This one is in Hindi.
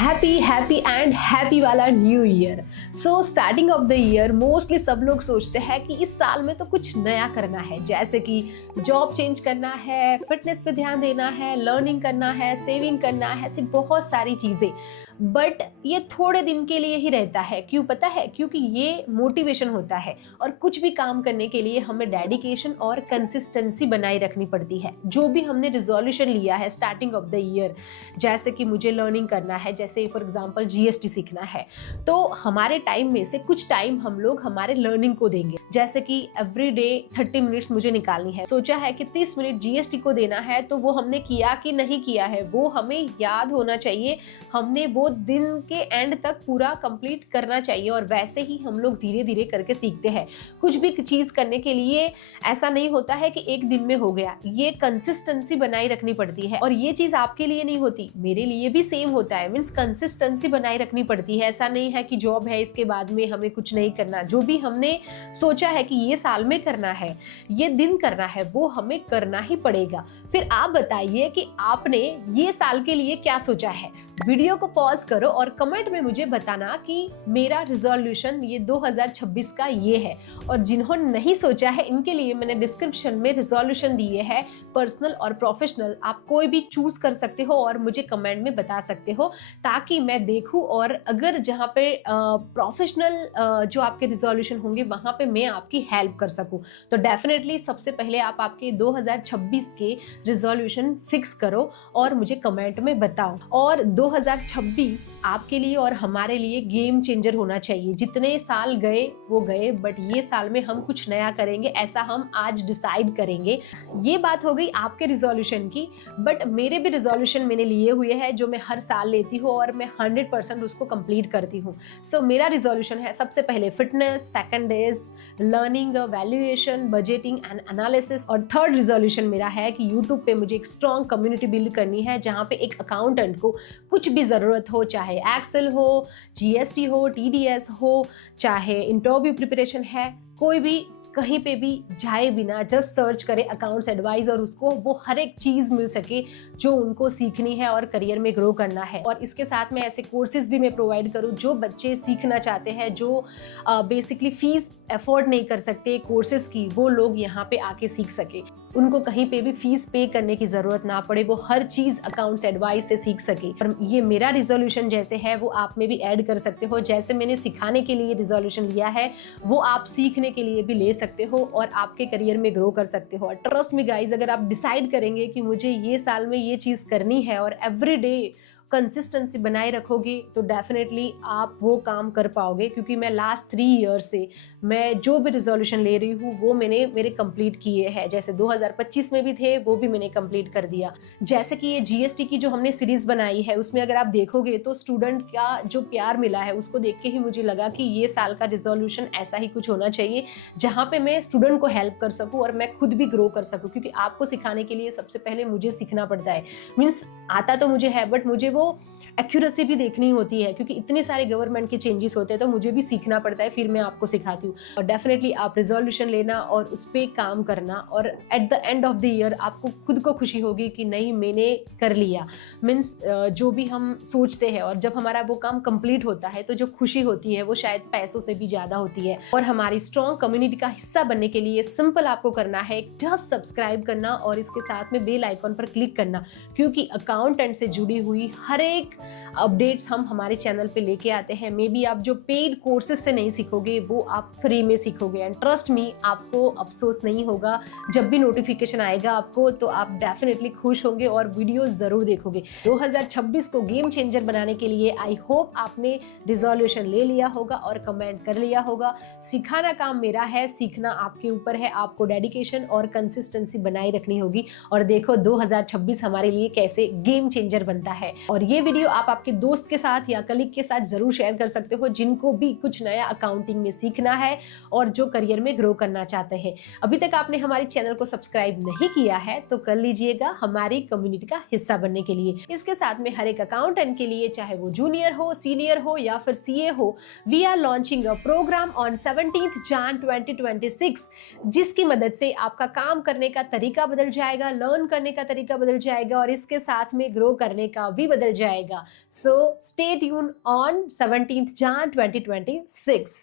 हैप्पी एंड हैप्पी वाला new year. So starting of the year mostly सब लोग सोचते हैं कि इस साल में तो कुछ नया करना है, जैसे कि जॉब चेंज करना है, फिटनेस पे ध्यान देना है, लर्निंग करना है, सेविंग करना है, ऐसी बहुत सारी चीज़ें। बट ये थोड़े दिन के लिए ही रहता है। क्यों पता है? क्योंकि ये मोटिवेशन होता है और कुछ भी काम करने के लिए हमें डेडिकेशन और कंसिस्टेंसी बनाए रखनी पड़ती है। जो भी हमने रिजोल्यूशन लिया है स्टार्टिंग ऑफ द ईयर, जैसे कि मुझे लर्निंग करना है, जैसे फॉर एग्जांपल जीएसटी सीखना है, तो हमारे टाइम में से कुछ टाइम हम लोग हमारे लर्निंग को देंगे। जैसे कि एवरी डे 30 मिनट्स मुझे निकालनी है, सोचा है कि 30 मिनट जीएसटी को देना है, तो वो हमने किया कि नहीं किया है वो हमें याद होना चाहिए। हमने वो दिन के एंड तक पूरा कंप्लीट करना चाहिए और वैसे ही हम लोग धीरे धीरे करके सीखते हैं। कुछ भी चीज़ करने के लिए ऐसा नहीं होता है कि एक दिन में हो गया, ये कंसिस्टेंसी बनाए रखनी पड़ती है। और ये चीज़ आपके लिए नहीं होती, मेरे लिए भी सेम होता है। मीन्स कंसिस्टेंसी बनाए रखनी पड़ती है। ऐसा नहीं है कि जॉब है इसके बाद में हमें कुछ नहीं करना। जो भी हमने सोचा है कि ये साल में करना है, ये दिन करना है, वो हमें करना ही पड़ेगा। फिर आप बताइए कि आपने ये साल के लिए क्या सोचा है। वीडियो को पॉज करो और कमेंट में मुझे बताना कि मेरा रिजोल्यूशन ये 2026 का ये है। और जिन्होंने नहीं सोचा है इनके लिए मैंने डिस्क्रिप्शन में रिजोल्यूशन दिए हैं, पर्सनल और प्रोफेशनल। आप कोई भी चूज कर सकते हो और मुझे कमेंट में बता सकते हो, ताकि मैं देखूं और अगर जहाँ पे प्रोफेशनल जो आपके रिजोल्यूशन होंगे वहाँ पे मैं आपकी हेल्प कर सकूं। तो डेफिनेटली सबसे पहले आप आपके 2026 के रिजोल्यूशन फिक्स करो और मुझे कमेंट में बताओ। और 2026 आपके लिए और हमारे लिए गेम चेंजर होना चाहिए। जितने साल गए वो गए, बट ये साल में हम कुछ नया करेंगे, ऐसा हम आज डिसाइड करेंगे। ये बात हो गई आपके रिजोल्यूशन की, बट मेरे भी रिजोल्यूशन मैंने लिए हुए हैं जो मैं हर साल लेती हूँ और मैं 100% उसको कंप्लीट करती हूँ। सो मेरा रिजोल्यूशन है सबसे पहले fitness, second is learning, valuation, budgeting and analysis, और थर्ड रिजोल्यूशन मेरा है कि यूट्यूब पे मुझे एक स्ट्रॉन्ग कम्युनिटी बिल्ड करनी है, जहाँ पे एक अकाउंटेंट को कुछ भी ज़रूरत हो, चाहे एक्सेल हो, जीएसटी हो, टीडीएस हो, चाहे इंटरव्यू प्रिपरेशन है, कोई भी कहीं पे भी जाए बिना जस्ट सर्च करे अकाउंट्स एडवाइस और उसको वो हर एक चीज़ मिल सके जो उनको सीखनी है और करियर में ग्रो करना है। और इसके साथ में ऐसे कोर्सेज भी मैं प्रोवाइड करूँ जो बच्चे सीखना चाहते हैं, जो बेसिकली फीस अफोर्ड नहीं कर सकते कोर्सेज की, वो लोग यहाँ पे आके सीख सके, उनको कहीं पे भी फीस पे करने की ज़रूरत ना पड़े, वो हर चीज़ अकाउंट्स एडवाइस से सीख सके। और ये मेरा रिजोल्यूशन जैसे है वो आप में भी ऐड कर सकते हो। जैसे मैंने सिखाने के लिए रिजोल्यूशन लिया है वो आप सीखने के लिए भी ले सकते हो और आपके करियर में ग्रो कर सकते हो। ट्रस्ट मी गाइज, अगर आप डिसाइड करेंगे कि मुझे ये साल में ये चीज़ करनी है और एवरी डे कंसिस्टेंसी बनाए रखोगे, तो डेफिनेटली आप वो काम कर पाओगे। क्योंकि मैं लास्ट 3 ईयर से मैं जो भी रिजोल्यूशन ले रही हूँ वो मैंने मेरे कंप्लीट किए हैं। जैसे 2025 में भी थे, वो भी मैंने कंप्लीट कर दिया। जैसे कि ये जीएसटी की जो हमने सीरीज बनाई है, उसमें अगर आप देखोगे तो स्टूडेंट का जो प्यार मिला है उसको देख के ही मुझे लगा कि ये साल का रिजोल्यूशन ऐसा ही कुछ होना चाहिए, जहाँ पे मैं स्टूडेंट को हेल्प कर सकूँ और मैं खुद भी ग्रो कर सकूँ। क्योंकि आपको सिखाने के लिए सबसे पहले मुझे सीखना पड़ता है। मीन्स आता तो मुझे है, बट मुझे वो एक्यूरेसी भी देखनी होती है, क्योंकि इतने सारे गवर्नमेंट के चेंजेस होते हैं, तो मुझे भी सीखना पड़ता है, फिर मैं आपको सिखाती हूँ। और डेफिनेटली आप रिजोल्यूशन लेना और उस पर काम करना, और at the end of the year आपको खुद को खुशी होगी कि नहीं मैंने कर लिया। मीन्स जो भी हम सोचते हैं और जब हमारा वो काम कंप्लीट होता है तो जो खुशी होती है वो शायद पैसों से भी ज़्यादा होती है। और हमारी स्ट्रॉन्ग कम्युनिटी का हिस्सा बनने के लिए सिंपल आपको करना है, जस्ट सब्सक्राइब करना और इसके साथ में बेल आइकॉन पर क्लिक करना, क्योंकि अकाउंटेंट से जुड़ी हुई हर एक अपडेट्स हम हमारे चैनल पे लेके आते हैं। मे बी आप जो पेड कोर्सेज से नहीं सीखोगे वो आप फ्री में सीखोगे, एंड ट्रस्ट मी आपको अफसोस नहीं होगा। जब भी नोटिफिकेशन आएगा आपको तो आप डेफिनेटली खुश होंगे और वीडियो जरूर देखोगे। 2026 को गेम चेंजर बनाने के लिए आई होप आपने रिजोल्यूशन ले लिया होगा और कमेंट कर लिया होगा। सिखाना काम मेरा है, सीखना आपके ऊपर है। आपको डेडिकेशन और कंसिस्टेंसी बनाए रखनी होगी। और देखो 2026 हमारे लिए कैसे गेम चेंजर बनता है। और ये वीडियो आप आपके दोस्त के साथ या कलीग के साथ जरूर शेयर कर सकते हो, जिनको भी कुछ नया अकाउंटिंग में सीखना है और जो करियर में ग्रो करना चाहते हैं। अभी तक आपने हमारे चैनल को सब्सक्राइब नहीं किया है तो कर लीजिएगा, हमारी कम्युनिटी का हिस्सा बनने के लिए। इसके साथ में हर एक अकाउंटेंट के लिए, चाहे वो जूनियर हो, सीनियर हो या फिर सीए हो, we are launching a program on 17 Jan 2026, जिसकी मदद से आपका काम करने का तरीका बदल जाएगा, लर्न करने का तरीका बदल जाएगा और इसके साथ में ग्रो करने का भी बदल बदल जाएगा। सो स्टे ट्यून ऑन 17 जान 2026।